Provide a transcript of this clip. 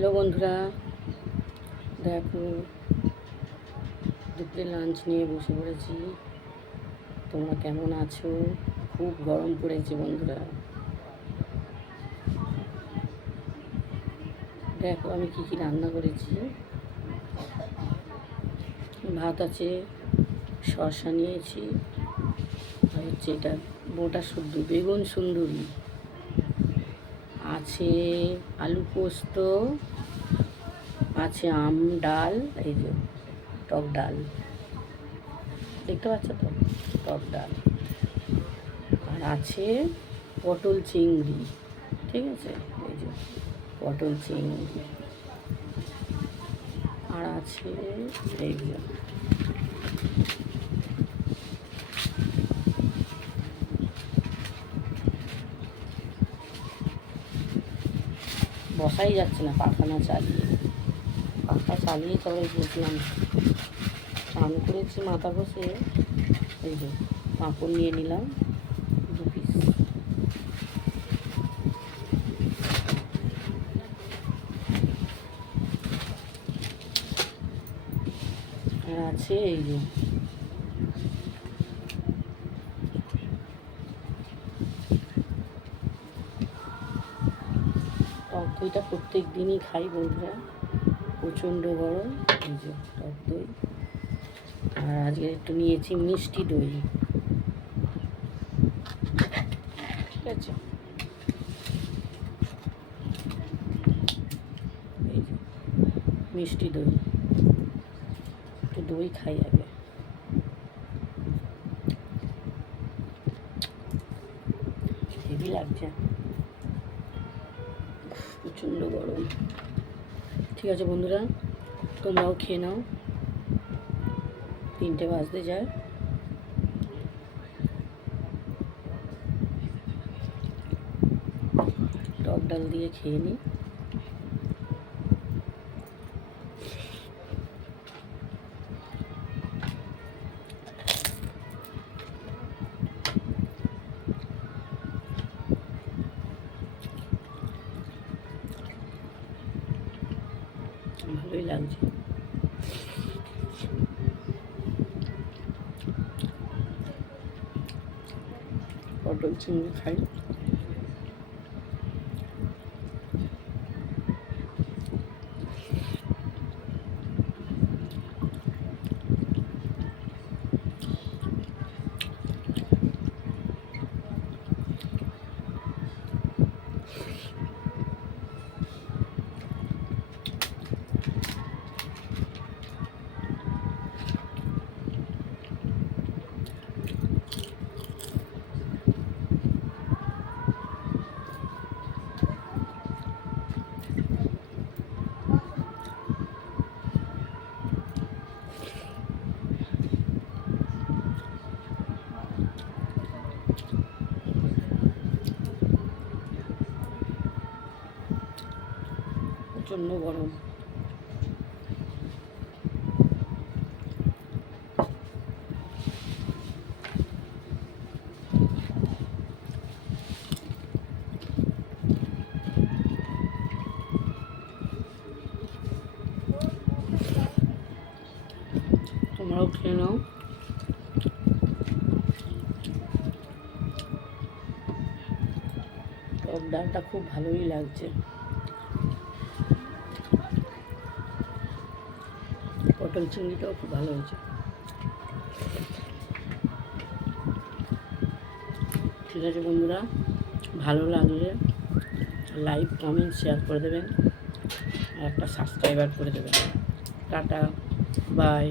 Hello বন্ধুরা, দেখো দুপুরে লাঞ্চ নিয়ে বসে পড়েছি। তোমরা কেমন আছো? খুব গরম পড়েছে বন্ধুরা। দেখো আমি কি কি রান্না করেছি। ভাত আছে, শসা নিয়েছি, আর হচ্ছে এটা বোটা শুদ্ধ বেগুন সুন্দরী আছে, আলু পোস্ত আছে, আম ডাল, এই যে টক ডাল দেখতে পাচ্ছ তো, টক ডাল, আর আছে পটল চিংড়ি। ঠিক আছে, এই যে পটল চিংড়ি, আর আছে এই যে বসাই যাচ্ছে না, পাখা না চালিয়ে, পাখা চালিয়ে তবে বসলাম। স্নান করেছি মাথা বসে, এই যে পাঁপড় নিয়ে নিলাম 2 পিস। আর আছে এই যে টক দইটা প্রত্যেক দিনই খাই বন্ধুরা, প্রচণ্ড গরম। এই যে টক দই, আর আজকে একটু নিয়েছি মিষ্টি দই। ঠিক আছে, এই যে মিষ্টি দই, একটু দই খাই আগে। হেভি লাগছে, প্রচণ্ড গরম। ঠিক আছে বন্ধুরা, তোমরাও খেয়ে নাও, 3টে বাজতে যায়। টক ডাল দিয়ে খেয়ে নিই। ভালোই লাগছে। পটল চিংড়ি খাই। প্রচণ্ড গরম। তোমরাও খেয়ে নাও। টক ডালটা খুব ভালোই লাগছে। পটল চিংড়িটাও খুব ভালো হয়েছে। ঠিক আছে বন্ধুরা, ভালো লাগলে লাইক, কমেন্ট, শেয়ার করে দেবেন, আর একটা সাবস্ক্রাইবার করে দেবেন। Tata, by.